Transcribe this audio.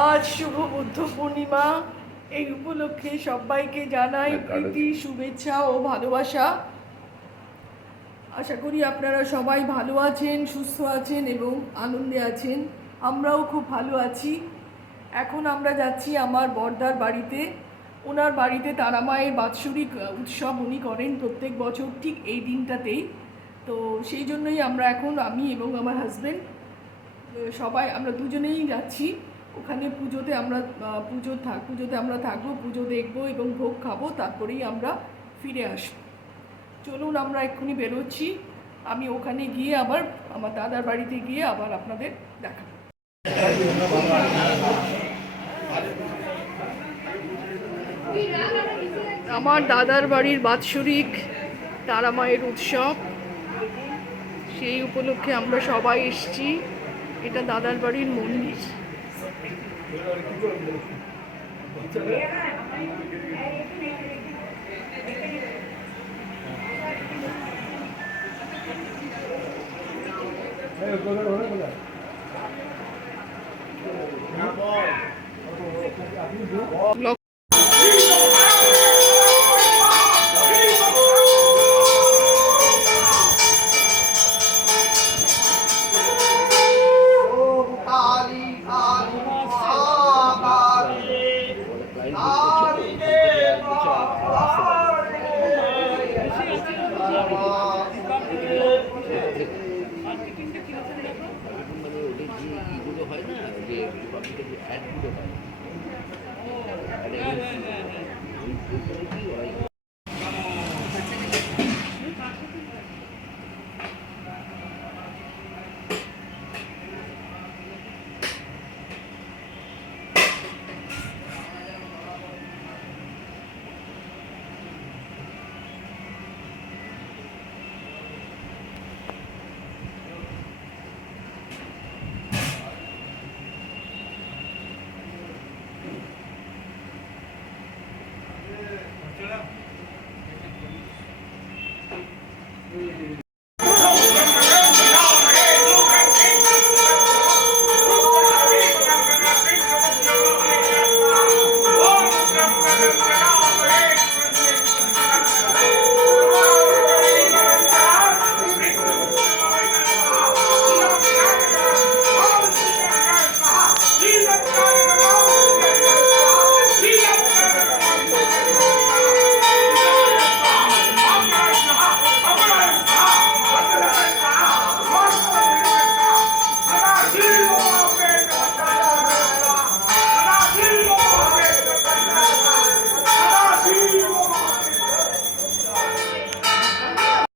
আজ শুভ বুদ্ধ পূর্ণিমা। এই উপলক্ষে সবাইকে জানাই প্রীতি, শুভেচ্ছা ও ভালোবাসা। আশা করি আপনারা সবাই ভালো আছেন, সুস্থ আছেন এবং আনন্দে আছেন। আমরাও খুব ভালো আছি। এখন আমরা যাচ্ছি আমার বড়দার বাড়িতে। ওনার বাড়িতে তারা মায়ের বাৎসরিক উৎসব উনি করেন প্রত্যেক বছর ঠিক এই দিনটাতেই। তো সেই জন্যই আমরা এখন আমি এবং আমার হাজব্যান্ড সবাই আমরা দুজনেই যাচ্ছি ওখানে। পুজোতে আমরা পুজোতে আমরা থাকবো, পুজো দেখবো এবং ভোগ খাবো, তারপরেই আমরা ফিরে আসবো। চলুন আমরা এক্ষুনি বেরোচ্ছি। আমি ওখানে গিয়ে আবার আমার দাদার বাড়িতে গিয়ে আবার আপনাদের দেখাবো। আমার দাদার বাড়ির বাৎসরিক তারা মায়ের উৎসব, সেই উপলক্ষে আমরা সবাই এসেছি। এটা দাদার বাড়ির মন্দির।